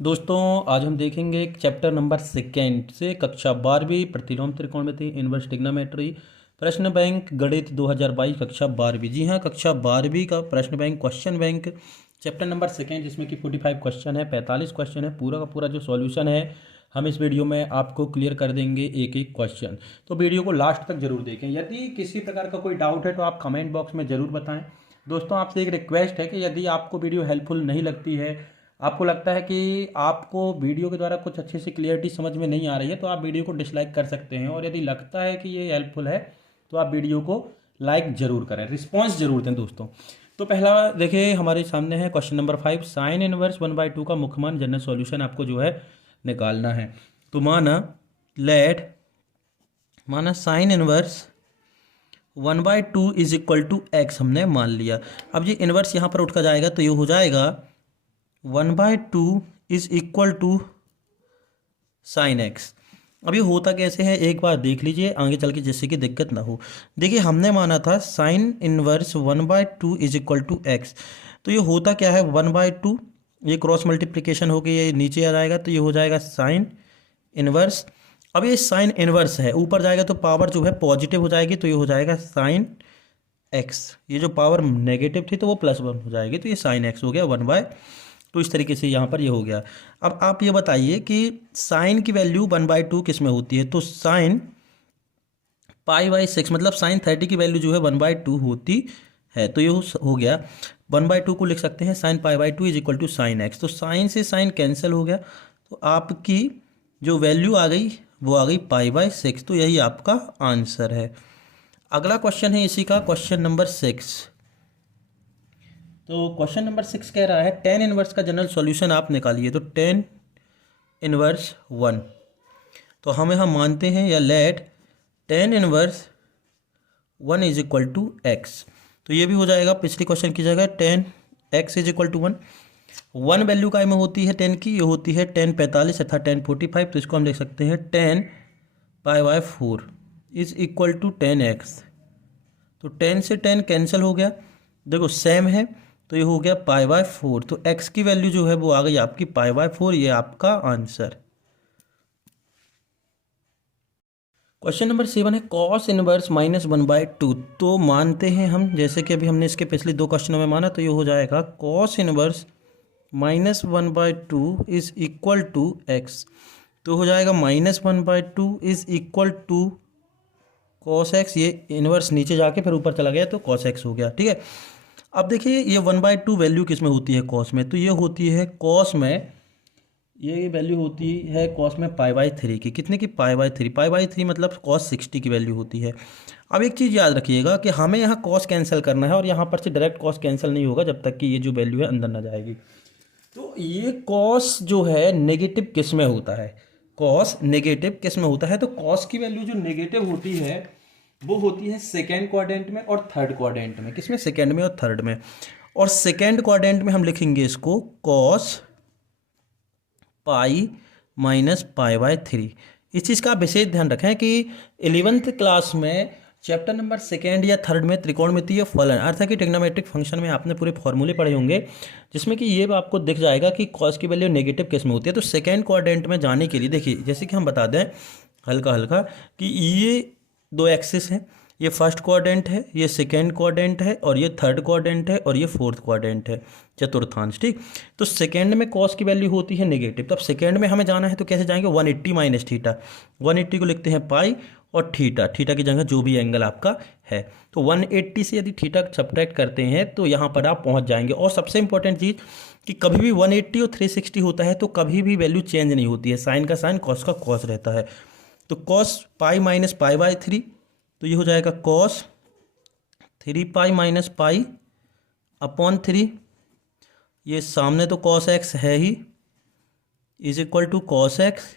दोस्तों आज हम देखेंगे चैप्टर नंबर सेकेंड से कक्षा 12वीं प्रतिलोम त्रिकोणमिति इनवर्स ट्रिग्नोमेट्री प्रश्न बैंक गणित 2022 कक्षा 12वीं। जी हाँ, कक्षा 12वीं का प्रश्न bank question bank chapter number second, जिसमें कि 45 क्वेश्चन है, 45 क्वेश्चन है। पूरा का पूरा जो सॉल्यूशन है हम इस वीडियो में आपको क्लियर कर देंगे एक एक क्वेश्चन। तो वीडियो को लास्ट तक जरूर देखें। यदि किसी प्रकार का कोई डाउट है तो आप कमेंट बॉक्स में ज़रूर बताएं। दोस्तों आपसे एक रिक्वेस्ट है कि यदि आपको वीडियो हेल्पफुल नहीं लगती है, आपको लगता है कि आपको वीडियो के द्वारा कुछ अच्छे से क्लियरिटी समझ में नहीं आ रही है, तो आप वीडियो को डिसलाइक कर सकते हैं। और यदि लगता है कि ये हेल्पफुल है तो आप वीडियो को लाइक जरूर करें, रिस्पॉन्स जरूर दें दोस्तों। तो पहला देखिए हमारे सामने है क्वेश्चन नंबर 5, साइन इनवर्स 1/2 का मुख्य मान जनरल सॉल्यूशन आपको जो है निकालना है। तो माना sine inverse 1/2 is equal to x हमने मान लिया। अब ये इनवर्स यहाँ पर उठ कर जाएगा तो ये हो जाएगा 1/2 is equal to sine x. अब ये होता कैसे है एक बार देख लीजिए, आगे चल के जिससे कि दिक्कत ना हो। देखिए हमने माना था sine inverse 1/2 is equal to x. तो ये होता क्या है, 1/2 ये क्रॉस मल्टीप्लिकेशन होकर ये नीचे आ जाएगा तो ये हो जाएगा साइन इनवर्स। अब ये साइन इनवर्स है, ऊपर जाएगा तो पावर जो है पॉजिटिव हो जाएगी तो ये हो जाएगा साइन एक्स। ये जो पावर नेगेटिव थी तो वो +1 हो जाएगी तो ये साइन एक्स हो गया 1/2। तो इस तरीके से यहाँ पर ये हो गया। अब आप ये बताइए कि साइन की वैल्यू 1/2 किस में होती है। तो साइन π/6 मतलब साइन 30 की वैल्यू जो है 1/2 होती है। तो ये हो गया 1/2 को लिख सकते हैं sine π/2 is equal to sine x. तो साइन से साइन कैंसिल हो गया तो आपकी जो वैल्यू आ गई वो आ गई π/6। तो यही आपका आंसर है। अगला क्वेश्चन है इसी का, क्वेश्चन नंबर 6। तो क्वेश्चन नंबर 6 कह रहा है टेन इनवर्स का जनरल सॉल्यूशन आप निकालिए। तो टेन इनवर्स 1, तो हम यहाँ मानते हैं या let tan inverse 1 is equal to x. तो ये भी हो जाएगा पिछले क्वेश्चन की जगह, tan x is equal to 1। 1 value काय में होती है 10 की, ये होती है 1045 तथा 1045। तो इसको हम लिख सकते हैं 10π/4 इज इक्वल टू 10x। तो 10 से 10 कैंसिल हो गया, देखो सेम है तो ये हो गया π/4। तो x की वैल्यू जो है वो आ गई आपकी π/4। ये आपका आंसर। क्वेश्चन नंबर 7 है कॉस इनवर्स -1/2। तो मानते हैं हम, जैसे कि अभी हमने इसके पिछले दो क्वेश्चनों में माना, तो ये हो जाएगा cos inverse -1/2 is equal to x. तो हो जाएगा -1/2 is equal to cos x. ये इनवर्स नीचे जाके फिर ऊपर चला गया तो कॉस एक्स हो गया, ठीक है। अब देखिए ये 1/2 वैल्यू किस में होती है कॉस में। तो ये होती है कॉस में, ये वैल्यू होती है कॉस में π/3 की। कितने की, π/3। π/3 मतलब कॉस 60 की वैल्यू होती है। अब एक चीज़ याद रखिएगा कि हमें यहाँ कॉस कैंसिल करना है और यहाँ पर से डायरेक्ट कॉस कैंसिल नहीं होगा जब तक कि ये जो वैल्यू है अंदर ना जाएगी। तो ये कॉस जो है नेगेटिव किस में होता है, कॉस नेगेटिव किस में होता है। तो कॉस की वैल्यू जो नेगेटिव होती है वो होती है सेकेंड क्वाड्रेंट में और थर्ड क्वाड्रेंट में। किसमें, सेकेंड में और थर्ड में। और सेकेंड क्वाड्रेंट में हम लिखेंगे इसको कॉस π-π/3। इस चीज़ का विशेष ध्यान रखें कि 11th क्लास में चैप्टर नंबर सेकेंड या थर्ड में त्रिकोणमितीय फलन अर्थात कि ट्रिग्नोमेट्रिक फंक्शन में आपने पूरे फॉर्मूले पढ़े होंगे, जिसमें कि ये आपको दिख जाएगा कि कॉस की वैल्यू नेगेटिव किस में होती है। तो सेकेंड क्वाड्रेंट में जाने के लिए देखिए, जैसे कि हम बता दें हल्का हल्का कि ये दो एक्सिस हैं, ये फर्स्ट क्वाड्रेंट है, ये सेकेंड क्वाड्रेंट है, और ये थर्ड क्वाड्रेंट है, और ये फोर्थ क्वाड्रेंट है, चतुर्थांश, ठीक। तो सेकेंड में कॉस की वैल्यू होती है नेगेटिव। तब सेकेंड में हमें जाना है तो कैसे जाएंगे, 180 माइनस थीटा। 180 को लिखते हैं पाई और थीटा, थीटा की जगह जो भी एंगल आपका है। तो 180 से यदि थीटा सब्ट्रैक्ट करते हैं तो यहाँ पर आप पहुँच जाएंगे। और सबसे इंपॉर्टेंट चीज़ कि कभी भी 180 और 360 होता है तो कभी भी वैल्यू चेंज नहीं होती है, साइन का साइन कॉस का कॉस रहता है। तो कॉस पाई माइनस π/3, तो ये हो जाएगा कॉस 3π माइनस पाई अपॉन 3। ये सामने तो कॉस एक्स है ही, is equal to cos x.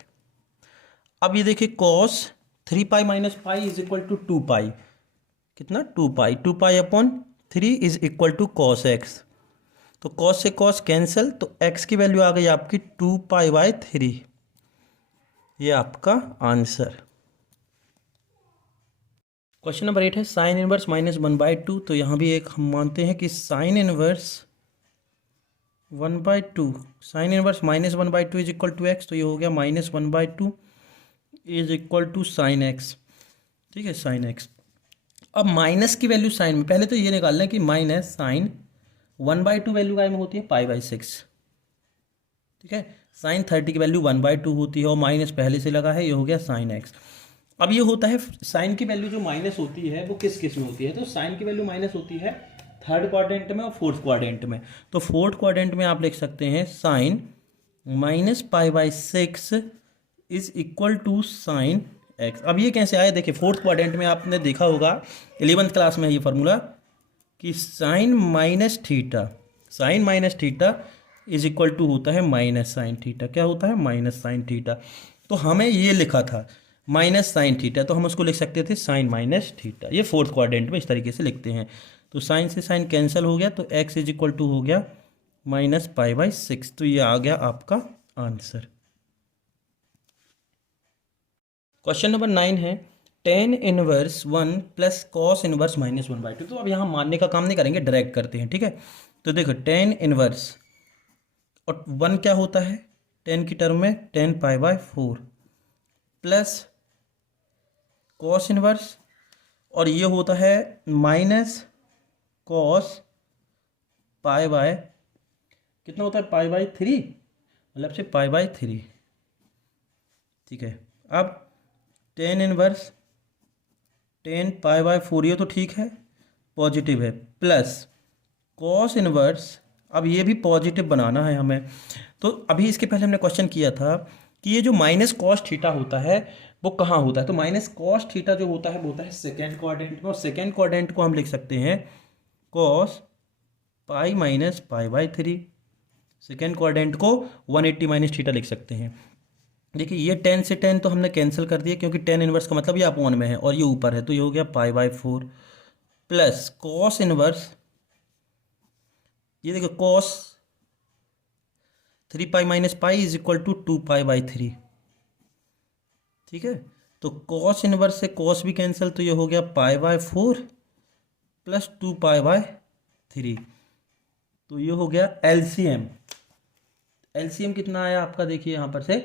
अब ये देखिए cos 3π minus pi is equal to 2π। कितना, 2π। 2π upon 3 is equal to cos x. तो कॉस से कॉस कैंसिल, तो एक्स की वैल्यू आ गई आपकी 2π/3। ये आपका आंसर। क्वेश्चन नंबर 8 है साइन इनवर्स -1/2। तो यहाँ भी एक हम मानते हैं कि sine inverse 1/2 sine inverse -1/2 is equal to x, तो ये हो गया -1/2 is equal to sine x. ठीक है, साइन एक्स। अब माइनस की वैल्यू साइन में, पहले तो ये निकालना है कि माइनस साइन 1/2 वैल्यू काय में होती है π/6। ठीक है, साइन 30 की वैल्यू 1/2 होती है और माइनस पहले से लगा है, ये हो गया साइन एक्स। अब ये होता है साइन की वैल्यू जो माइनस होती है वो किस किस में होती है, तो साइन की वैल्यू माइनस होती है थर्ड क्वाड्रेंट में और फोर्थ क्वाड्रेंट में। तो फोर्थ क्वाड्रेंट में आप लिख सकते हैं sine -π/6 is equal to sine x. अब ये कैसे आया, देखिए फोर्थ क्वाड्रेंट में आपने देखा होगा 11th क्लास में ये फॉर्मूला कि sine minus theta is equal to होता है माइनस साइन थीटा। क्या होता है, माइनस साइन थीटा। तो हमें ये लिखा था माइनस साइन थीटा, तो हम उसको लिख सकते थे साइन माइनस थीटा। ये फोर्थ क्वाड्रेंट में इस तरीके से लिखते हैं। तो साइन से साइन कैंसिल हो गया, तो एक्स इज इक्वल टू हो गया -π/6। तो ये आ गया आपका आंसर। क्वेश्चन नंबर 9 है tan inverse 1 plus cos inverse -1/2। तो अब यहाँ मानने का काम नहीं करेंगे, डायरेक्ट करते हैं। ठीक है, तो देखो tan इनवर्स और 1 क्या होता है, tan की टर्म में tan π/4 प्लस कॉस इनवर्स, और ये होता है माइनस कॉस π/, कितना होता है π/3, मतलब से π/3। ठीक है, अब tan इनवर्स tan π/4, ये तो ठीक है, पॉजिटिव है, प्लस कॉस इनवर्स, अब ये भी पॉजिटिव बनाना है हमें। तो अभी इसके पहले हमने क्वेश्चन किया था कि ये जो माइनस कॉस थीटा होता है वो कहाँ होता है, तो माइनस कॉस थीटा जो होता है वो होता है सेकेंड क्वाड्रेंट में, और सेकेंड क्वाड्रेंट को हम लिख सकते हैं कॉस π-π/3। सेकेंड क्वाड्रेंट को 180 माइनस थीटा लिख सकते हैं। देखिए ये 10 से 10 तो हमने कैंसिल कर दिया, क्योंकि tan इनवर्स का मतलब ये अपॉन में है और ये ऊपर है, तो ये हो गया π/4 प्लस कॉस इनवर्स, ये देखो cos 3π minus π is equal to 2π/3। ठीक है, तो कॉस इनवर्स से कॉस भी कैंसिल, तो ये हो गया π/4 प्लस 2π/3। तो ये हो गया एलसीएम। एलसीएम कितना आया आपका, देखिए यहां पर से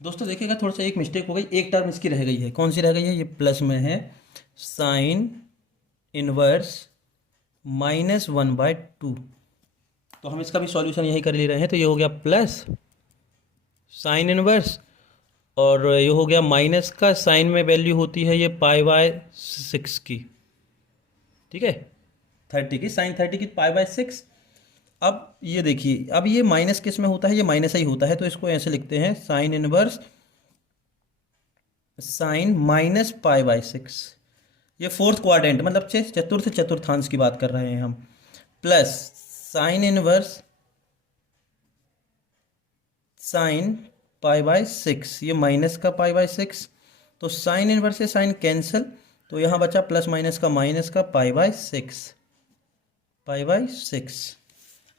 दोस्तों देखिएगा, थोड़ा सा एक मिस्टेक हो गई, एक टर्म इसकी रह गई है। कौन सी रह गई है, ये प्लस में है, साइन इनवर्स -1/2। तो हम इसका भी सॉल्यूशन यही कर ले रहे हैं, तो ये हो गया प्लस साइन इनवर्स, और ये हो गया माइनस का, साइन में वैल्यू होती है ये π/6 की। ठीक है, 30 की, साइन 30 की π/6। अब ये देखिए, अब ये माइनस किस में होता है, ये माइनस ही होता है, तो इसको ऐसे लिखते हैं साइन इनवर्स साइन -π/6। ये फोर्थ क्वाड्रेंट मतलब चतुर्थ चतुर्थांश की बात कर रहे हैं हम, प्लस साइन इनवर्स साइन π/6, ये माइनस का π/6, तो साइन इनवर्स से साइन कैंसिल, तो यहाँ बचा प्लस माइनस का माइनस का π/6।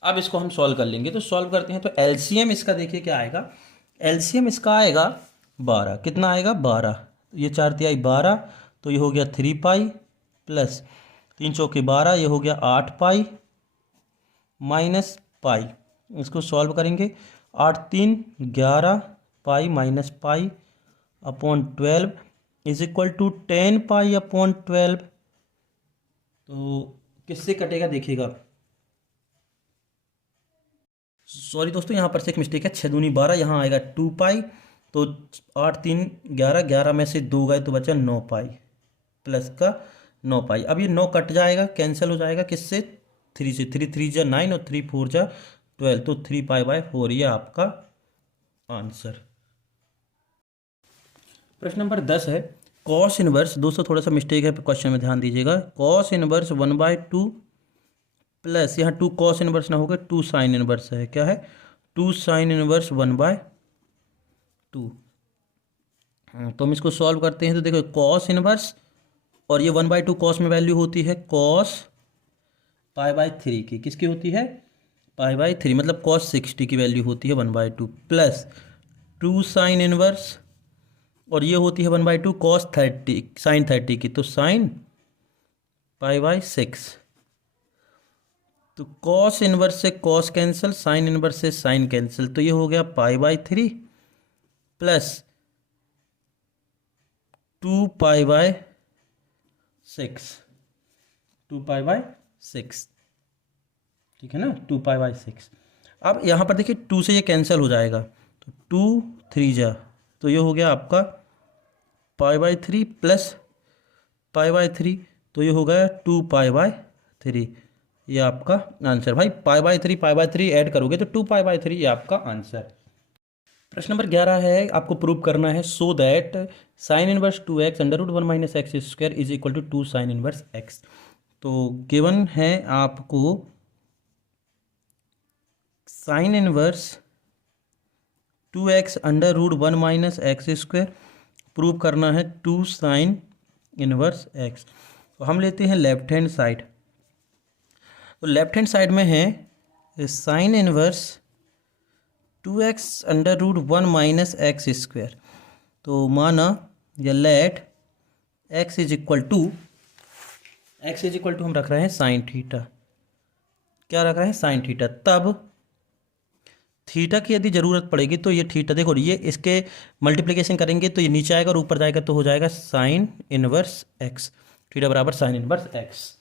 अब इसको हम सॉल्व कर लेंगे, तो सॉल्व करते हैं। तो एलसीएम इसका देखिए क्या आएगा, एलसीएम इसका आएगा 12। कितना आएगा, 12, ये 4 तिहाई 12, तो ये हो गया 3π प्लस 3 चौके 12, ये हो गया 8π माइनस पाई। इसको सॉल्व करेंगे, 8 3 11π minus pi upon 12 is equal to 10π/12। तो किससे कटेगा देखिएगा, सॉरी दोस्तों यहाँ पर से एक मिस्टेक है, 6 दूनी 12, यहाँ आएगा 2π, तो 8 3 11, 11 में से 2 गए तो बचा 9π प्लस का 9π। अब ये 9 कट जाएगा, कैंसिल हो जाएगा किससे, 3 से, 3 3 जा 9 और 3 4 जा 12, तो 3π/4 ये आपका आंसर। प्रश्न नंबर 10 है कॉस इनवर्स, दोस्तों थोड़ा सा मिस्टेक है क्वेश्चन में, ध्यान दीजिएगा। कॉस इनवर्स 1/2 प्लस, यहाँ 2 कॉस इनवर्स ना होगा, 2 साइन इनवर्स है, क्या है, 2 साइन इनवर्स 1/2। तो हम इसको सॉल्व करते हैं, तो देखो कॉस इनवर्स, और ये 1/2 कॉस में वैल्यू होती है कॉस π/3 की, किसकी होती है, π/3, मतलब कॉस 60 की वैल्यू होती है 1/2 प्लस 2 साइन इनवर्स, और ये होती है 1/2 कॉस 30 साइन 30 की, तो साइन π/6 तो कॉस इनवर्स से कॉस कैंसिल, साइन इनवर्स से साइन कैंसिल, तो ये हो गया π/3 प्लस 2π/6, 2π/6, ठीक है ना, 2π/6। अब यहाँ पर देखिए 2 से ये कैंसिल हो जाएगा, तो 2 3 जा, तो ये हो गया आपका π/3 प्लस π/3, तो ये हो गया 2π/3। ये आपका आंसर भाई, π/3 ऐड करोगे तो 2π/3, ये आपका आंसर। प्रश्न नंबर 11 है, आपको प्रूव करना है so that sine inverse 2x under root 1 minus x square is equal to 2 sine inverse x। तो गिवन है आपको sine inverse 2x under root 1 minus x square, prove करना है 2 साइन इनवर्स x। तो हम लेते हैं लेफ्ट हैंड साइड, तो लेफ्ट हैंड साइड में है sine inverse 2x under root 1 minus x square. तो माना या let x is equal to हम रख रहे हैं साइन थीटा। क्या रख रहे हैं? Sine theta. तब थीटा की यदि ज़रूरत पड़ेगी तो ये थीटा, देखो ये इसके मल्टीप्लिकेशन करेंगे तो ये नीचे आएगा और ऊपर जाएगा तो हो जाएगा साइन इनवर्स एक्स, थीटा बराबर साइन इनवर्स एक्स।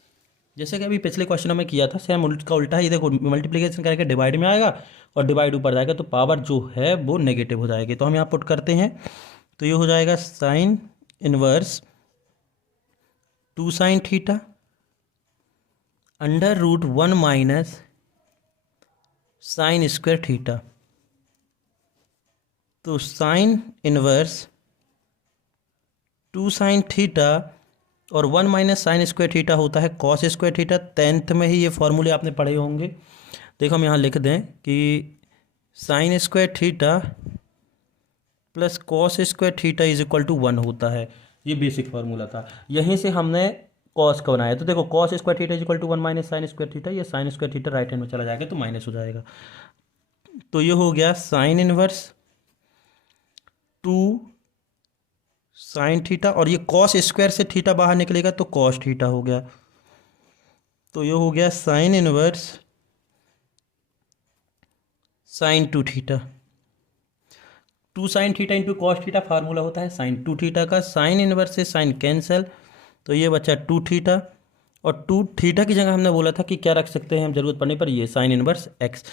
जैसे कि अभी पिछले क्वेश्चन में किया था, सेम का उल्टा है। ये देखो मल्टीप्लिकेशन करके डिवाइड में आएगा और डिवाइड ऊपर जाएगा तो पावर जो है वो नेगेटिव हो जाएगी। तो हम यहाँ पुट करते हैं, तो ये हो जाएगा sine inverse 2 sine theta under root 1 minus sine square theta. तो साइन इनवर्स 2 साइन थीटा और 1 माइनस साइन स्क्वायर थीटा होता है कॉस स्क्वायर थीटा। 10th में ही ये फॉर्मूले आपने पढ़े होंगे। देखो हम यहाँ लिख दें कि sine square theta plus cos square theta is equal to 1 होता है। ये बेसिक फार्मूला था, यहीं से हमने कॉस का बनाया। तो देखो cos square theta is equal to 1 minus sine square theta, ये sine square theta right hand में चला जाएगा तो माइनस हो जाएगा। तो ये हो गया साइन इनवर्स 2 साइन थीटा और ये कॉस स्क्वायर से थीटा बाहर निकलेगा तो कॉस थीटा हो गया। तो ये हो गया sine inverse sine 2 theta. 2 sine theta into cos theta formula होता है साइन 2 थीटा का। साइन इनवर्स से साइन कैंसल, तो ये बचा 2 थीटा और 2 थीटा की जगह हमने बोला था कि क्या रख सकते हैं हम जरूरत पड़ने पर, ये साइन इनवर्स एक्स।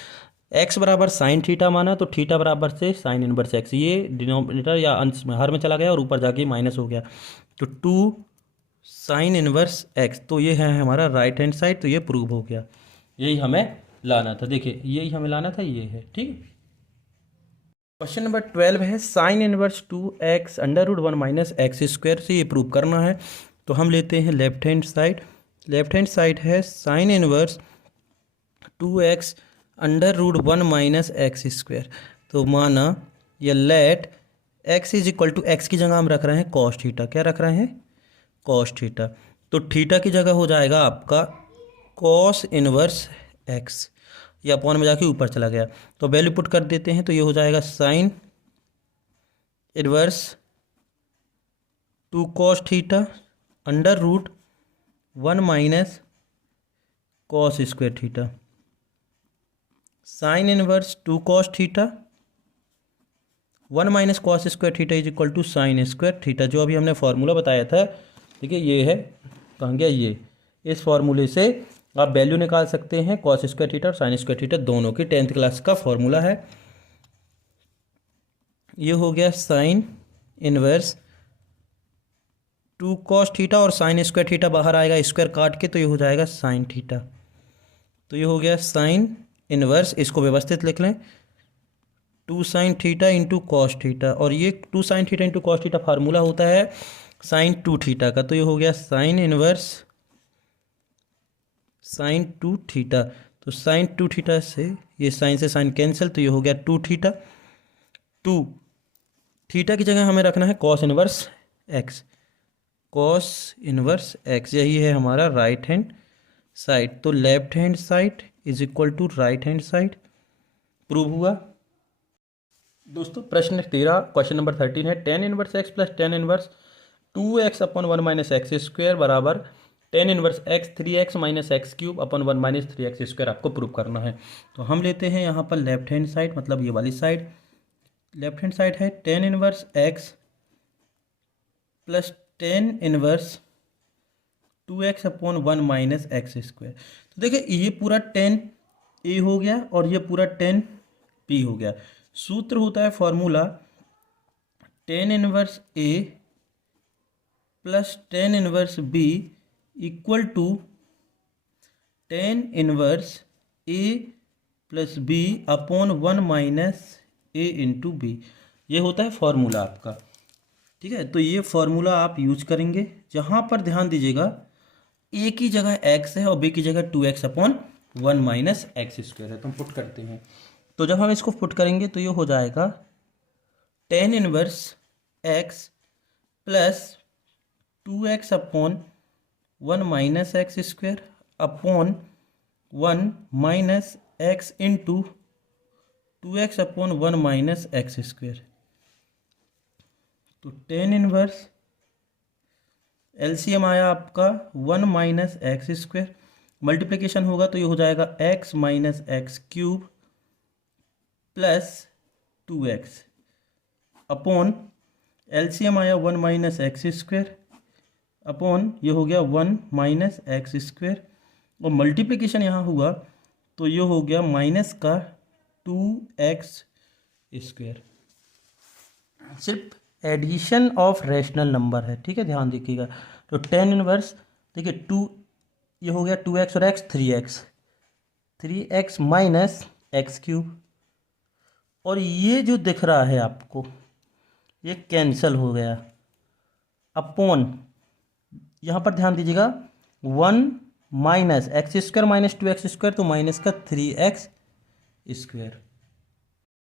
एक्स बराबर साइन थीटा माना तो थीटा बराबर से साइन इनवर्स एक्स, ये डिनोमिनेटर या अंश में हर में चला गया और ऊपर जाके माइनस हो गया। तो 2 साइन इनवर्स एक्स, तो ये है हमारा राइट हैंड साइड। तो ये प्रूव हो गया, यही हमें लाना था। देखिए यही हमें लाना था, ये है ठीक। क्वेश्चन नंबर 12 है sine inverse 2x under root 1 minus x square से ये प्रूव करना है। तो हम लेते हैं left hand side. Left hand side है sine inverse 2x under root 1 minus x square. तो माना या let x is equal to, x की जगह हम रख रहे हैं कॉस थीटा। क्या रख रहे हैं? Cos theta. तो थीटा की जगह हो जाएगा आपका कॉस इनवर्स x, ये अपॉन में जाके ऊपर चला गया तो वैल्यू पुट कर देते हैं। तो ये हो जाएगा sine inverse 2 cos theta under root 1 minus cos square theta. Sine inverse 2 cos theta 1 minus cos square theta is equal to sine square theta, जो अभी हमने फार्मूला बताया था। देखिए ये है, कहाँ गया ये, इस फार्मूले से आप वैल्यू निकाल सकते हैं कॉस स्क्वायर थीटा और साइन स्क्वायर थीटा दोनों की। 10th क्लास का फॉर्मूला है। ये हो गया साइन इनवर्स 2 कॉस थीटा और साइन स्क्वायर थीटा बाहर आएगा स्क्वायर काट के, तो ये हो जाएगा साइन थीटा। तो ये हो गया साइन इनवर्स, इसको व्यवस्थित लिख लें, 2 sine theta into cos theta, और ये 2 sine theta into cos theta formula होता है साइन 2 थीटा का। तो ये हो गया साइन इनवर्स साइन 2 थीटा। तो साइन 2 थीटा से ये साइन से साइन कैंसिल, तो ये हो गया 2 थीटा। 2 थीटा की जगह हमें रखना है cos inverse x, cos inverse x, यही है हमारा राइट हैंड साइड। तो left hand side is equal to right hand side, prove हुआ। दोस्तों प्रश्न 13, क्वेश्चन नंबर 13 है tan inverse x plus tan inverse 2x upon 1 minus x square बराबर tan inverse x 3x minus x cube upon 1 minus 3x square आपको prove करना है। तो हम लेते हैं यहाँ पर लेफ्ट हैंड साइड, मतलब ये वाली साइड। लेफ्ट हैंड साइड है tan inverse x plus tan inverse 2x upon 1 minus x square. तो देखिए ये पूरा 10a हो गया और ये पूरा 10b हो गया। सूत्र होता है formula tan inverse a plus tan inverse b equal to tan inverse a plus b upon 1 minus a into b. ये होता है फॉर्मूला आपका, ठीक है। तो ये फॉर्मूला आप यूज करेंगे। जहाँ पर ध्यान दीजिएगा a की जगह x है और b की जगह 2x upon 1 minus x square है। तो हम पुट करते हैं। तो जब हम इसको पुट करेंगे तो ये हो जाएगा ten inverse x plus 2x upon 1 minus x square upon 1 minus x into 2x upon 1 minus x square. तो टेन इनवर्स एलसीएम आया आपका 1 माइनस एक्स स्क्वायर, मल्टीप्लिकेशन होगा तो ये हो जाएगा x minus x cube plus 2x upon LCM आया 1 minus x square upon ये हो गया 1 माइनस एक्स स्क्वायर और मल्टीप्लिकेशन यहाँ हुआ तो ये हो गया माइनस का 2x स्क्वायर। सिर्फ एडिशन ऑफ रैशनल नंबर है, ठीक है, ध्यान देखिएगा। तो टेन इनवर्स देखिए 2 ये हो गया 2x और x 3x minus x cube और ये जो दिख रहा है आपको ये कैंसिल हो गया अपॉन यहाँ पर ध्यान दीजिएगा 1 minus x square minus 2x square तो माइनस का 3x स्क्वायर।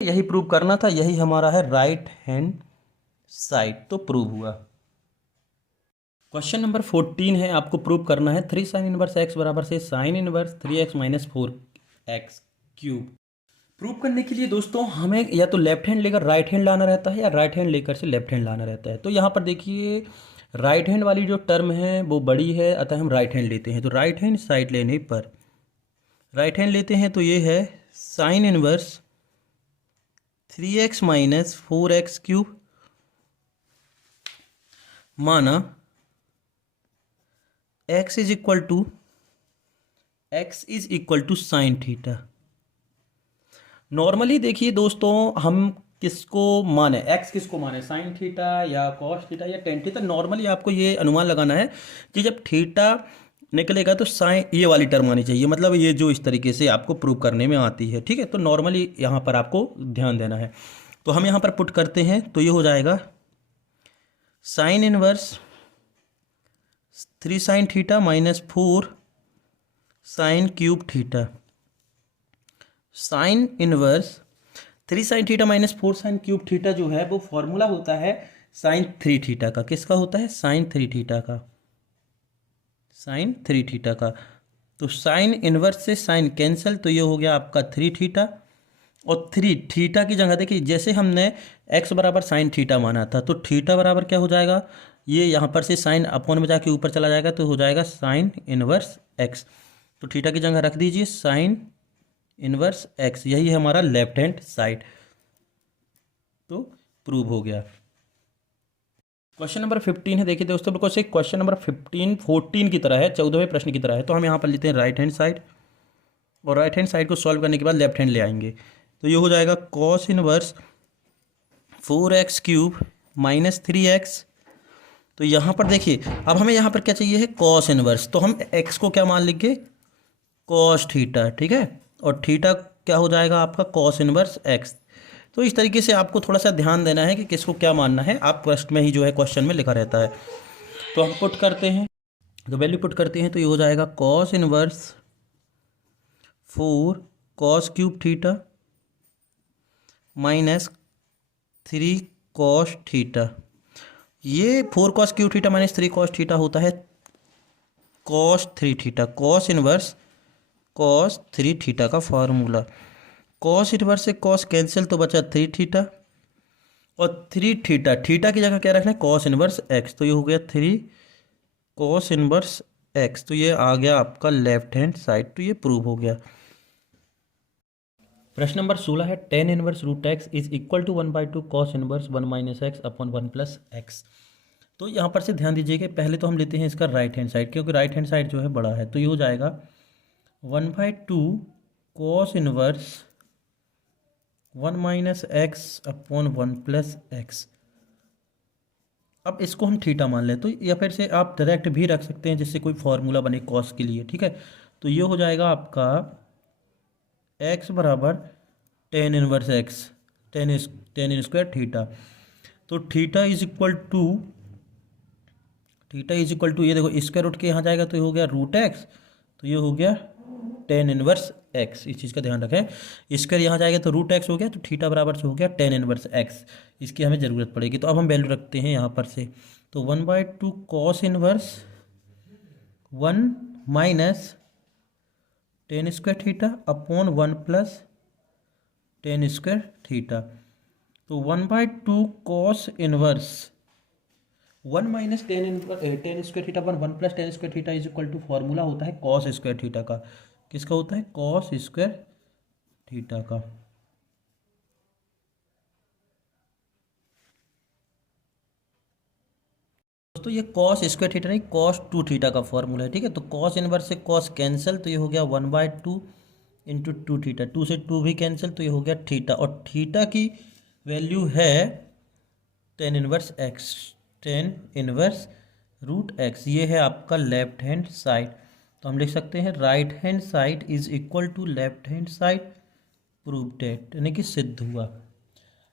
यही प्रूव करना था, यही हमारा है राइट हैंड साइड, तो प्रूव हुआ। क्वेश्चन नंबर 14 है, आपको प्रूव करना है 3 साइन इनवर्स x बराबर से sign inverse 3x minus 4x cube. Prove करने के लिए दोस्तों हमें या तो लेफ्ट हैंड लेकर राइट हैंड लाना रहता है या राइट हैंड लेकर से लेफ्ट हैंड लाना रहता है। तो यहाँ पर देखिए राइट हैंड वाली जो टर्म है वो बड़ी है, अतः हम राइट हैंड लेते हैं। तो राइट हैंड साइड लेने पर राइट हैंड लेते हैं तो ये है sine inverse 3x minus 4x cube माना x is equal to sine theta. Normally देखिए दोस्तों हम किसको माने, x किसको माने, साइन थीटा या कॉस थीटा या टेन थीटा। नॉर्मली आपको ये अनुमान लगाना है कि जब थीटा निकलेगा तो साइन ये वाली टर्म आनी चाहिए, मतलब ये जो इस तरीके से आपको प्रूव करने में आती है, ठीक है। तो नॉर्मली यहाँ पर आपको ध्यान देना है। तो हम यहाँ पर पुट करते हैं तो ये हो जाएगा sine inverse 3 sine theta minus 4 sine cube theta. Sine inverse 3 sine theta minus 4 sine cube theta जो है वो फॉर्मूला होता है साइन 3 थीटा का। किसका होता है? साइन 3 थीटा का, साइन 3 थीटा का। तो साइन इनवर्स से साइन कैंसिल तो ये हो गया आपका 3 थीटा और 3 थीटा की जगह देखिए जैसे हमने x बराबर साइन थीटा माना था तो थीटा बराबर क्या हो जाएगा, ये यहाँ पर से साइन अपॉन में जाके ऊपर चला जाएगा तो हो जाएगा साइन इनवर्स x। तो थीटा की जगह रख दीजिए साइन इनवर्स x, यही है हमारा लेफ्ट हैंड साइड। तो प्रूव हो गया। क्वेश्चन नंबर 15 है, देखिए दोस्तों बिल्कुल से क्वेश्चन नंबर 14 की तरह है, 14वें प्रश्न की तरह है। तो हम यहाँ पर लेते हैं राइट हैंड साइड और राइट हैंड साइड को सॉल्व करने के बाद लेफ्ट हैंड ले आएंगे। तो ये हो जाएगा cos inverse 4x cube minus 3x। तो यहाँ पर देखिए अब हमें यहाँ पर क्या चाहिए है, कॉस इनवर्स। तो हम x को क्या मान लेंगे, कॉस थीटा, ठीक है, और थीटा क्या हो जाएगा आपका कॉस इनवर्स x। तो इस तरीके से आपको थोड़ा सा ध्यान देना है कि किसको क्या मानना है, आप प्रश्न में ही जो है क्वेश्चन में लिखा रहता है। तो हम पुट करते हैं, तो वैल्यू पुट करते हैं तो ये हो जाएगा cos inverse 4 cos cube theta minus 3 cos theta. ये 4 cos cube theta minus 3 cos theta होता है cos 3 theta, cos inverse cos 3 theta का फॉर्मूला। कॉस इनवर्स से कॉस कैंसिल तो बचा 3 थीटा और 3 थीटा, थीटा की जगह क्या रखना है, कॉस इनवर्स x। तो ये हो गया 3 कॉस इनवर्स एक्स, तो ये आ गया आपका लेफ्ट हैंड साइड, तो ये प्रूव हो गया। प्रश्न नंबर 16 है tan inverse root x is equal to 1/2 cos inverse 1 minus x upon 1 plus x. तो यहाँ पर से ध्यान दीजिएगा, पहले तो हम लेते हैं इसका राइट हैंड साइड, क्योंकि राइट हैंड साइड जो है बड़ा है, तो ये हो जाएगा 1/2 cos inverse 1 minus x upon 1 plus x. अब इसको हम थीटा मान लें, तो या फिर से आप डायरेक्ट भी रख सकते हैं जिससे कोई फॉर्मूला बने कॉस के लिए, ठीक है। तो ये हो जाएगा आपका एक्स बराबर tan inverse x, ten in square theta. तो थीटा इज इक्वल टू ये देखो, स्क्वायर रूट के यहाँ जाएगा तो ये हो गया रूट एक्स, तो ये हो गया टेन इनवर्स एक्स। इस चीज़ का ध्यान रखें, स्क्वायर यहाँ जाएगा तो रूट एक्स हो गया, तो थीटा बराबर से हो गया टेन इनवर्स एक्स। इसकी हमें ज़रूरत पड़ेगी, तो अब हम वैल्यू रखते हैं यहाँ पर से, तो 1/2 cos inverse 1 minus tan square theta upon 1 plus tan square theta. तो 1/2 cos inverse 1 minus tan square theta upon 1 plus tan square theta is equal to formula होता है कॉस स्क्वायर थीटा का। किसका होता है? कॉस स्क्वायर थीटा का। दोस्तों ये कॉस स्क्वायर थीटा नहीं, कॉस 2 थीटा का फॉर्मूला है, ठीक है। तो कॉस इनवर्स से कॉस कैंसिल, तो ये हो गया 1/2 इंटू 2 थीटा, 2 से 2 भी कैंसिल, तो ये हो गया थीटा, और थीटा की वैल्यू है tan inverse x, tan inverse root x. ये है आपका लेफ्ट हैंड साइड, तो हम लिख सकते हैं right hand side is equal to left hand side, prove that, यानी कि सिद्ध हुआ।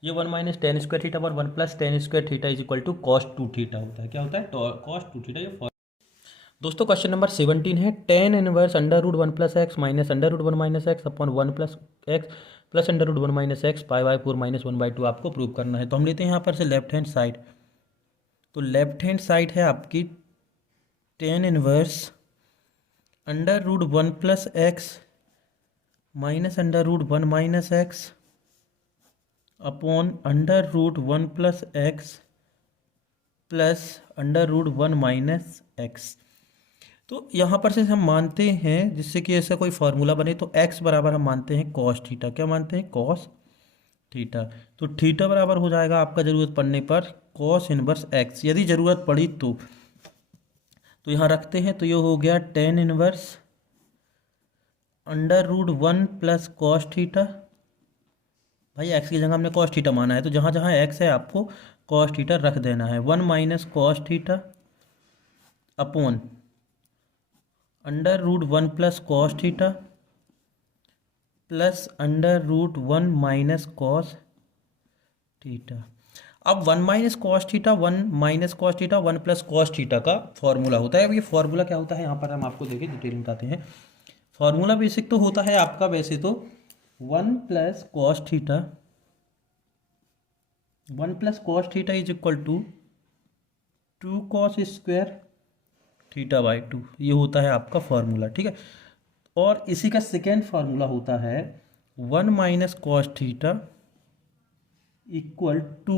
ये 1 माइनस टेन स्क्वायर थीटा और 1 plus tan square theta is equal to cos 2 theta होता है। क्या होता है? Cos 2 theta. ये दोस्तों क्वेश्चन नंबर 17 है tan inverse under root 1 plus x minus under root 1 minus x upon 1 plus x plus under root 1 minus x पाई/4 minus 1/2 आपको प्रूव करना है। तो हम लेते हैं यहाँ पर से लेफ्ट हैंड साइड, तो लेफ्ट हैंड साइड है आपकी tan inverse under root 1 plus x minus under root 1 minus x upon under root 1 plus x plus under root 1 minus x. तो यहाँ पर से हम मानते हैं, जिससे कि ऐसा कोई फार्मूला बने, तो x बराबर हम मानते हैं कॉस थीटा। क्या मानते हैं? Cos theta. तो थीटा बराबर हो जाएगा आपका ज़रूरत पड़ने पर कॉस इनवर्स x, यदि ज़रूरत पड़ी तो यहाँ रखते हैं, तो ये हो गया tan inverse under root 1 plus cos theta. भाई x की जगह हमने कॉस थीटा माना है, तो जहाँ जहाँ x है आपको कॉस थीटा रख देना है। 1 minus cos theta upon under root 1 plus cos theta plus under root 1 minus cos theta. अब 1 minus cos theta 1 minus cos theta 1 plus cos theta का फॉर्मूला होता है। अब ये फॉर्मूला क्या होता है, यहाँ पर हम आपको देखिए डिटेल में बताते हैं। फॉर्मूला बेसिक तो होता है आपका वैसे तो 1 plus cos theta, 1 plus cos theta is equal to 2 cos square theta by 2, ये होता है आपका फॉर्मूला, ठीक है। और इसी का सेकेंड फार्मूला होता है 1 minus cos theta equal to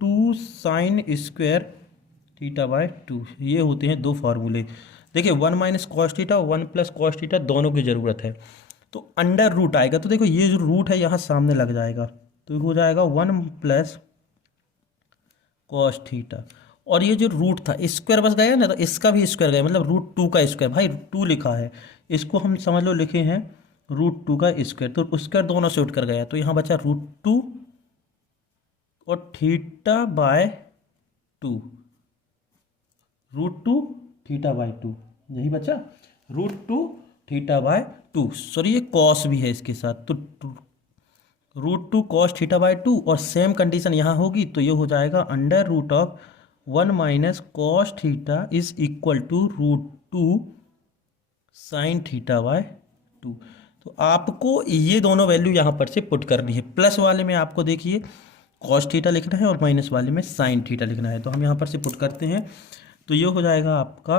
2 sine square theta by 2। ये होते हैं दो फार्मूले। देखिए 1 minus cos theta 1 plus cos theta दोनों की ज़रूरत है, तो अंडर रूट आएगा, तो देखो ये जो रूट है यहाँ सामने लग जाएगा, तो हो जाएगा 1 प्लस कॉस थीटा, और ये जो रूट था स्क्वायर बस गया ना, तो इसका भी स्क्वायर गया, मतलब रूट 2 का स्क्वायर। भाई 2 लिखा है, इसको हम समझ लो लिखे हैं रूट 2 का स्क्वायर, तो स्क्वायर दोनों से उठ कर गया, तो यहाँ बचा रूट 2 और theta by 2, root 2 theta by 2, यही बचा रूट 2 थीटा बाय 2। सॉरी ये कॉस भी है इसके साथ, तो रूट 2 कॉस थीटा बाय 2, और सेम कंडीशन यहाँ होगी, तो ये हो जाएगा under root of 1 minus cos theta is equal to root 2 sine theta by 2। तो आपको ये दोनों वैल्यू यहाँ पर से पुट करनी है। प्लस वाले में आपको देखिए कॉस थीटा लिखना है और माइनस वाले में साइन थीटा लिखना है, तो हम यहाँ पर से पुट करते हैं, तो ये हो जाएगा आपका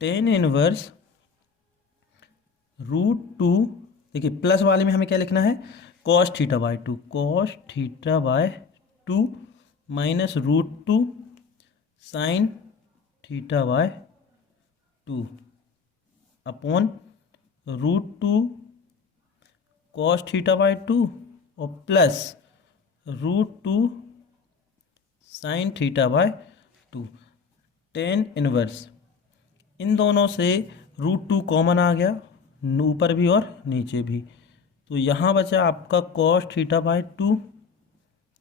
टेन इनवर्स रूट 2, देखिए प्लस वाले में हमें क्या लिखना है cos theta by 2, cos theta by 2 minus root 2 sine theta by 2 upon √2 cos theta by 2 और plus √2 sine theta by 2 tan inverse. इन दोनों से √2 कॉमन आ गया, ऊपर भी और नीचे भी, तो यहाँ बचा आपका cos theta by 2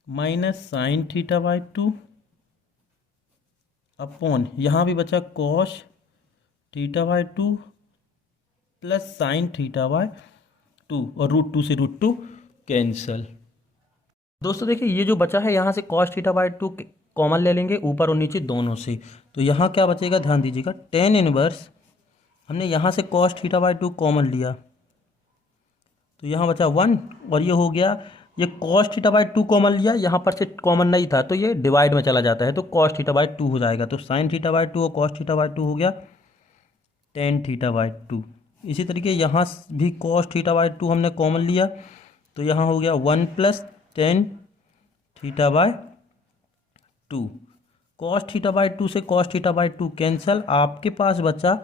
minus sign theta by 2 upon यहाँ भी बचा cos theta by 2 plus sign theta by 2 और √2 से √2 कैंसल। दोस्तों देखिए ये जो बचा है यहाँ से कॉस थीटा बाय 2 कॉमन ले लेंगे ऊपर और नीचे दोनों से, तो यहाँ क्या बचेगा ध्यान दीजिएगा, टेन इनवर्स हमने यहाँ से कॉस थीटा बाय 2 कॉमन लिया तो यहाँ बचा 1 और ये हो गया, ये कॉस थीटा बाय 2 कॉमन लिया, यहाँ पर से कॉमन नहीं था तो ये डिवाइड में चला जाता है तो कॉस थीटा बाय 2 हो जाएगा, तो साइन थीटा बाय 2 और कॉस थीटा बाय 2 हो गया टेन थीटा बाय 2। इसी तरीके यहाँ भी कॉस थीटा बाय 2 हमने कॉमन लिया तो यहाँ हो गया 1 plus tan theta by 2। Cos theta by 2 से कॉस थीटा बाय 2 कैंसल, आपके पास बचा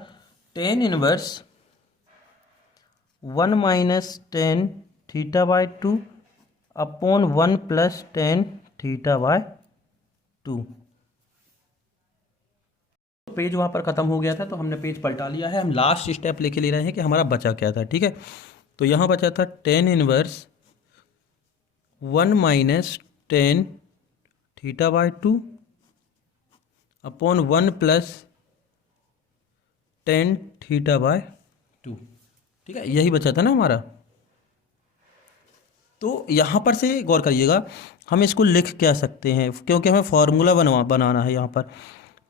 ten inverse 1 minus tan theta by 2 upon 1 plus tan theta by 2। Page वहाँ पर ख़त्म हो गया था तो हमने पेज पलटा लिया है, हम लास्ट स्टेप लेके ले रहे हैं कि हमारा बचा क्या था। ठीक है, तो यहाँ बचा था ten inverse 1 minus tan theta by 2 upon 1 plus tan theta by 2। ठीक है, यही बचा था ना हमारा। तो यहाँ पर से गौर करिएगा, हम इसको लिख क्या सकते हैं क्योंकि हमें फॉर्मूला बनाना है। यहाँ पर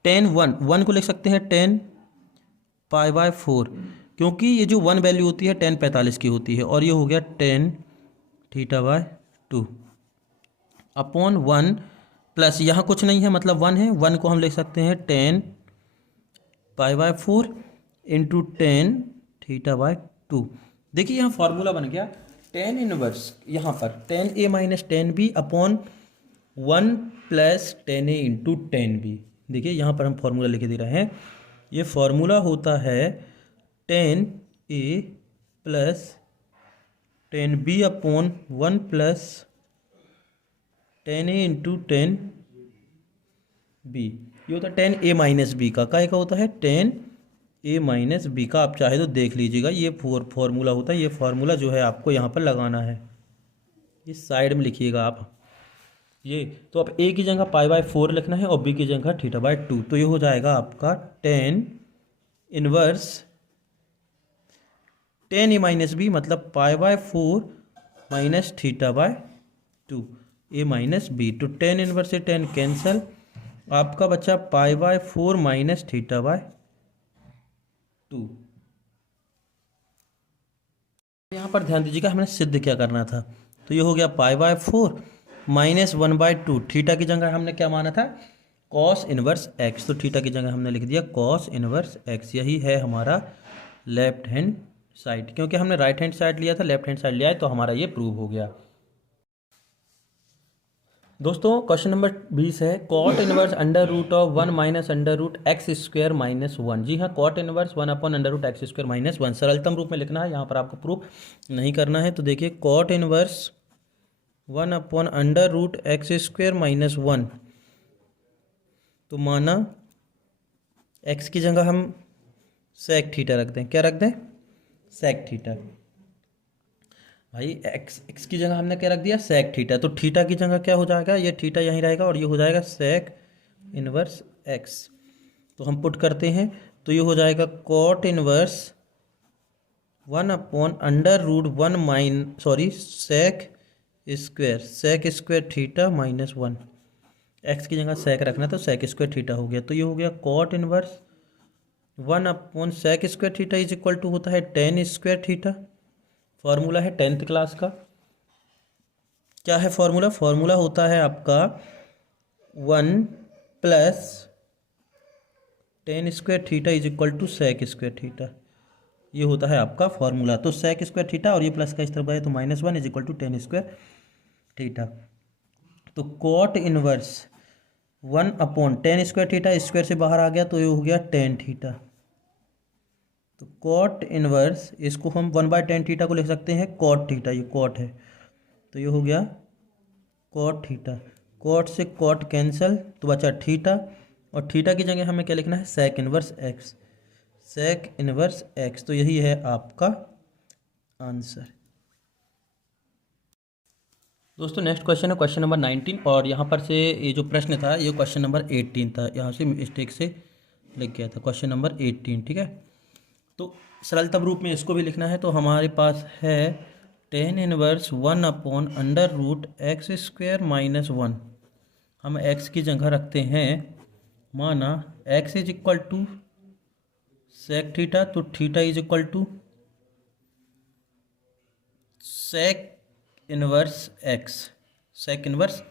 टेन वन को लिख सकते हैं टेन पाई बाय 4, क्योंकि ये जो 1 वैल्यू होती है 10 45 की होती है, और ये हो गया tan theta by 2 upon 1 plus यहाँ कुछ नहीं है मतलब 1 है, 1 को हम लिख सकते हैं 10 पाई by 4 into tan theta by 2। देखिए यहाँ फॉर्मूला बन गया टेन इनवर्स, यहाँ पर tan A minus tan b upon 1 plus tan a into tan b. देखिए यहाँ पर हम फॉर्मूला लिखे दे रहे हैं, ये फॉर्मूला होता है tan a plus tan b upon 1 plus tan a into tan b. ये होता है टेन ए माइनस बी का, काय का होता है टेन ए माइनस बी का। आप चाहे तो देख लीजिएगा, ये फॉर्मूला होता है, ये फार्मूला जो है आपको यहाँ पर लगाना है, इस साइड में लिखिएगा आप ये। तो आप ए की जगह पाई बाय 4 लिखना है और बी की जगह थीटा बाय 2, तो ये हो जाएगा आपका टेन इनवर्स टेन ए माइनस बी मतलब pi by 4 minus theta by 2 A minus B. तो टेन इनवर्स से टेन कैंसल, आपका बच्चा pi by 4 minus theta by 2। यहाँ पर ध्यान दीजिएगा हमने सिद्ध क्या करना था, तो ये हो गया pi by 4 minus 1 by 2। Theta की जगह हमने क्या माना था कॉस इनवर्स एक्स, तो थीटा की जगह हमने लिख दिया कॉस इनवर्स एक्स। यही है हमारा लेफ्ट हैंड साइड, क्योंकि हमने राइट हैंड साइड लिया था लेफ्ट हैंड साइड लिया है तो हमारा ये प्रूव हो गया। दोस्तों क्वेश्चन नंबर 20 है cot inverse under root of 1 minus under root x square minus 1। जी हाँ, cot inverse 1 upon under root x square minus 1 सरलतम रूप में लिखना है, यहाँ पर आपको प्रूफ नहीं करना है। तो देखिए cot inverse 1 upon under root x square minus 1, तो माना एक्स की जगह हम सेक थीटा रख दें, क्या रख दें सेक थीटा। भाई एक्स की जगह हमने क्या रख दिया सेक थीटा, तो थीटा की जगह क्या हो जाएगा ये थीटा यहीं रहेगा और ये हो जाएगा सेक इनवर्स एक्स। तो हम पुट करते हैं तो ये हो जाएगा cot inverse 1 upon under root 1 sec square theta minus 1। X की जगह सेक रखना तो सेक स्क्वायर थीटा हो गया, तो ये हो गया cot inverse 1 upon sec square theta is equal to होता है टेन स्क्वायर थीटा। फॉर्मूला है 10th क्लास का, क्या है फॉर्मूला, फॉर्मूला होता है आपका 1 plus tan square theta is equal to sec square theta, ये होता है आपका फॉर्मूला। तो सेक स्क्वायर थीटा और ये प्लस का इस तरफ है तो minus 1 is equal to tan square theta. तो cot inverse 1 upon tan square theta square से बाहर आ गया तो ये हो गया टेन थीटा। तो कॉट इनवर्स, इसको हम 1/tan थीटा को लिख सकते हैं कॉट थीटा, ये कॉट है तो ये हो गया कॉट थीटा। कॉट से कॉट कैंसल तो बचा थीटा, और थीटा की जगह हमें क्या लिखना है, sec inverse x, sec inverse x. तो यही है आपका आंसर। दोस्तों नेक्स्ट क्वेश्चन है क्वेश्चन नंबर 19, और यहाँ पर से ये जो प्रश्न था ये क्वेश्चन नंबर 18 था, यहाँ से मिस्टेक से लिख गया था क्वेश्चन नंबर 18, ठीक है। तो सरलतम रूप में इसको भी लिखना है, तो हमारे पास है टेन इनवर्स 1/√x² - 1। हम x की जगह रखते हैं, माना x is equal to sec theta, तो theta is equal to sec inverse x, sec inverse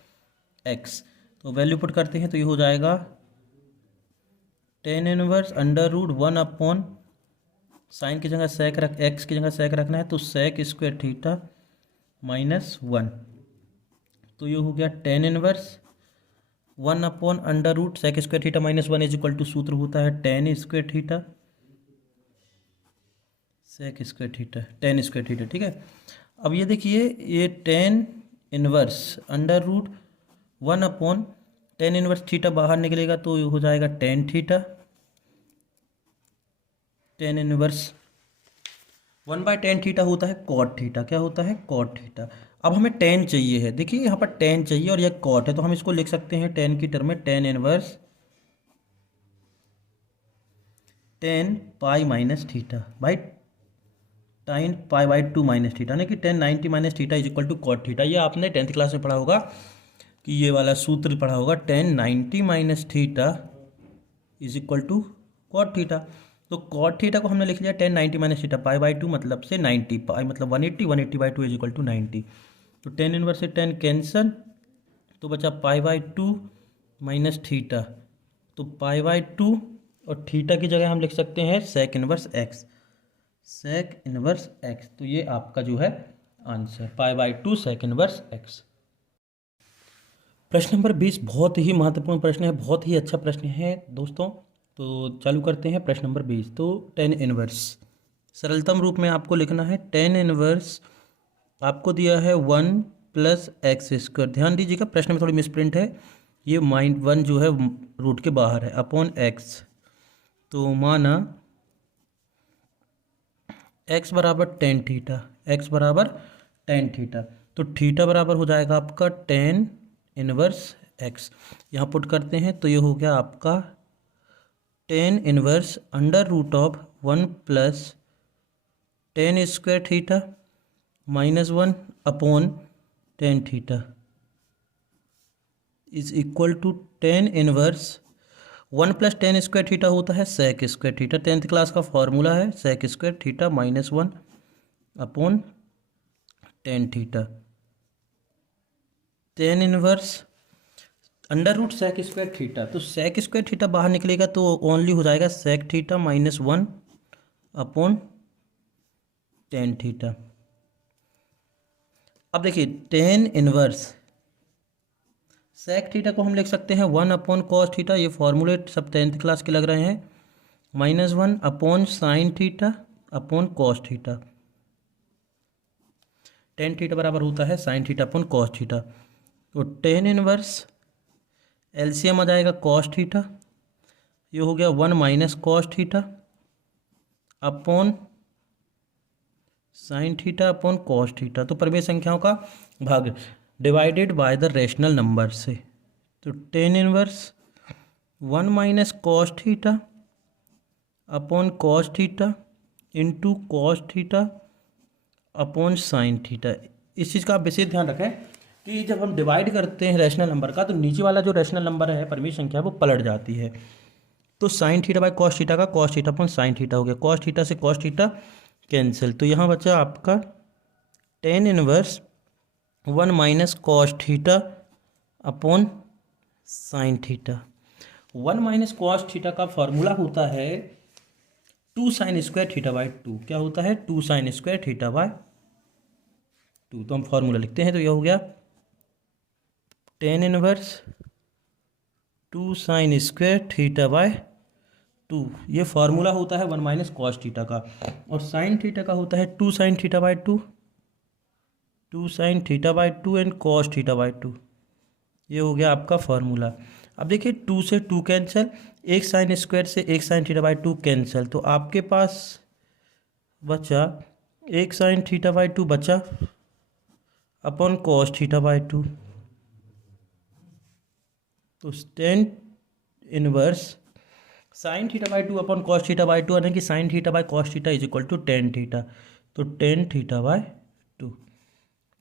x. तो वैल्यू पुट करते हैं तो ये हो जाएगा टेन इनवर्स √1 साइन की जगह सेक रख, एक्स की जगह सेक रखना है तो सेक स्क्वायर थीटा -1। तो ये हो गया tan inverse 1/√, sec square theta -1 is equal to, सूत्र होता है tan square theta sec square theta, tan square theta, ठीक है। अब ये देखिए, ये tan inverse √1/tan inverse theta बाहर निकलेगा तो ये हो जाएगा ten theta, tan inverse 1/tan theta होता है कॉट थीटा, क्या होता है कॉट थीटा। अब हमें टेन चाहिए है, देखिए यहाँ पर टेन चाहिए और यह कॉट है, तो हम इसको लिख सकते हैं टेन की टर्म में tan inverse tan pi minus theta भाई टाइन π/2 माइनस थीटा, यानी कि 1090 minus theta is equal to cot theta. ये आपने 10th क्लास में पढ़ा होगा कि ये वाला सूत्र पढ़ा होगा 1090 minus theta is equal to cot theta. तो कॉट थीटा को हमने लिख लिया 1090 माइनस थीटा, π/2 मतलब से 90, पाई मतलब 180, 180/2 इज इक्वल टू 90। तो 10 इनवर्स से 10 कैंसल, तो बचा π/2 माइनस थीटा, तो π/2 और थीटा की जगह हम लिख सकते हैं sec inverse x, sec inverse x. तो ये आपका जो है आंसर π/2 सेक इनवर्स एक्स। प्रश्न नंबर 20 बहुत ही महत्वपूर्ण प्रश्न है, बहुत ही अच्छा प्रश्न है दोस्तों। तो चालू करते हैं प्रश्न नंबर 20। तो टेन इनवर्स सरलतम रूप में आपको लिखना है, टेन इनवर्स आपको दिया है 1+x²। ध्यान दीजिएगा प्रश्न में थोड़ी मिसप्रिंट है, ये -1 जो है रूट के बाहर है अपॉन एक्स। तो माना x बराबर टेन थीटा, x बराबर टेन थीटा, तो थीटा बराबर हो जाएगा आपका टेन इनवर्स x। यहाँ पुट करते हैं तो ये हो गया आपका tan inverse √1+tan² theta -1 upon tan theta is equal to tan inverse 1+tan² theta होता है sec square theta, 10th class का फॉर्मूला है sec square theta -1 upon tan theta. Tan inverse √ sec square theta, तो sec square theta बाहर निकलेगा तो only हो जाएगा sec theta -1 upon tan theta. अब देखिए टेन इनवर्स सेक थीटा को हम लिख सकते हैं 1/cos थीटा, ये फॉर्मूले सब 10th क्लास के लग रहे हैं, -1 upon sine theta upon cos theta. Tan theta बराबर होता है sign theta upon cos theta. तो टेन इनवर्स एलसीएम आ जाएगा कॉस थीटा, ये हो गया 1 - cos theta upon sine theta upon cos theta. तो परिमेय संख्याओं का भाग divided by the rational number से, तो tan inverse 1 - cos theta upon cos theta into cos theta upon sine theta. इस चीज़ का आप विशेष ध्यान रखें कि जब हम डिवाइड करते हैं रैशनल नंबर का, तो नीचे वाला जो रैशनल नंबर है परिमेय संख्या वो पलट जाती है। तो sine theta by cos theta का cos theta upon sine theta हो गया, कॉस थीटा से कॉस थीटा कैंसिल, तो यहाँ बचा आपका tan inverse 1 - cos theta upon sine theta. 1 - cos theta का फॉर्मूला होता है 2 sin स्क्वायर थीटा बाय 2। क्या होता है 2 sin स्क्वायर थीटा बाय 2। तो हम फॉर्मूला लिखते हैं, तो यह हो गया tan inverse 2 sin square theta by 2, ये फार्मूला होता है 1 माइनस कॉस थीटा का, और साइन थीटा का होता है 2 sine theta by 2, 2 sine theta by 2 and cos theta by 2। ये हो गया आपका फार्मूला। अब देखिए 2 से 2 कैंसिल, एक साइन स्क्वायर से एक साइन थीटा बाई 2 कैंसिल, तो आपके पास बचा एक साइन थीटा बाई 2 बचा अपॉन कॉस थीटा बाई 2। तो tan inverse sine theta by 2 अपॉन कॉस थीटा बाई 2, यानी कि sine theta by cos theta is equal to tan theta. तो tan theta by 2,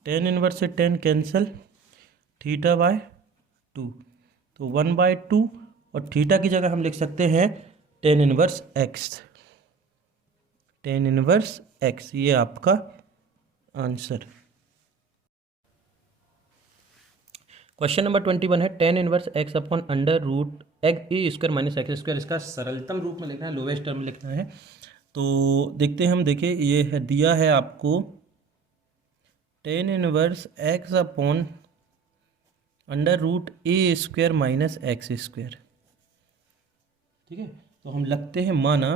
tan inverse से टेन कैंसिल, थीटा बाई 2, तो 1/2, और theta की जगह हम लिख सकते हैं tan inverse x, tan inverse x, ये आपका आंसर। क्वेश्चन नंबर 21 है tan inverse x upon under root x a square minus x square. इसका सरलतम रूप में लिखना है, लोवेस्ट टर्म लिखना है। तो देखते हैं हम, देखिए ये है दिया है आपको tan inverse x upon under root a square minus x square. ठीक है, तो हम लगते हैं माना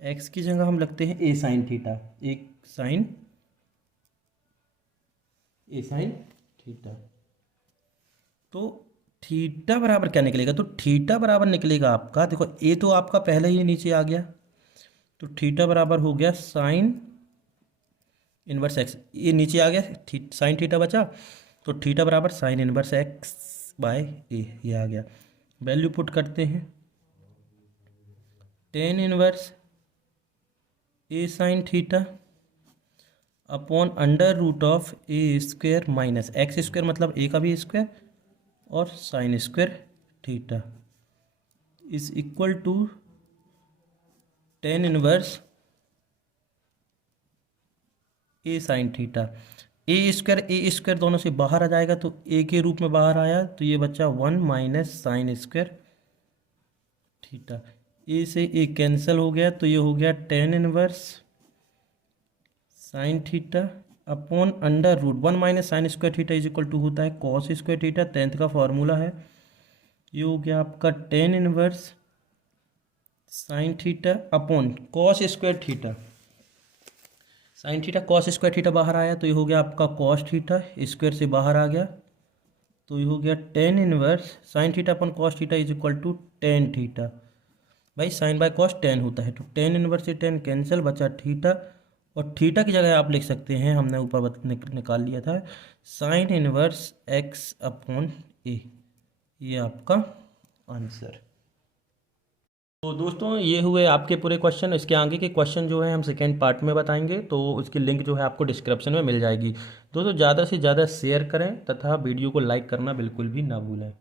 एक्स की जगह हम लगते हैं ए साइन थीटा, एक साइन ए साइन थीटा। तो थीटा बराबर क्या निकलेगा, तो थीटा बराबर निकलेगा आपका, देखो ए तो आपका पहले ही नीचे आ गया, तो थीटा बराबर हो गया साइन इनवर्स एक्स, ये नीचे आ गया, साइन थीटा बचा, तो थीटा बराबर sine inverse x by A, ये आ गया। वैल्यू पुट करते हैं, tan inverse A sine theta upon under root of A square minus x square, मतलब ए का भी स्क्वायर, और sine square theta is equal to tan inverse A sine theta. A square दोनों से बाहर आ जाएगा, तो ए के रूप में बाहर आया, तो ये बच्चा 1 minus sine square theta. A से ए कैंसिल हो गया, तो ये हो गया tan inverse sine theta upon under root 1 minus sine square theta is equal to होता है कॉस स्क्वायर थीटा, 10th का फॉर्मूला है। ये हो गया आपका tan inverse sine theta upon cos square theta, sine theta cos square theta बाहर आया, तो ये हो गया आपका कॉस थीटा, स्क्वायर से बाहर आ गया, तो ये हो गया tan inverse sine theta upon cos theta is equal to tan theta. भाई साइन बाय कॉस टेन होता है, तो टेन इनवर्स से टेन कैंसिल, बचा थीटा, और थीटा की जगह आप लिख सकते हैं, हमने ऊपर निकाल लिया था, साइन इनवर्स एक्स अपॉन ए, ये आपका आंसर। तो दोस्तों ये हुए आपके पूरे क्वेश्चन। इसके आगे के क्वेश्चन जो है हम सेकेंड पार्ट में बताएंगे, तो उसकी लिंक जो है आपको डिस्क्रिप्शन में मिल जाएगी। दोस्तों ज़्यादा से ज़्यादा शेयर करें तथा वीडियो को लाइक करना बिल्कुल भी ना भूलें।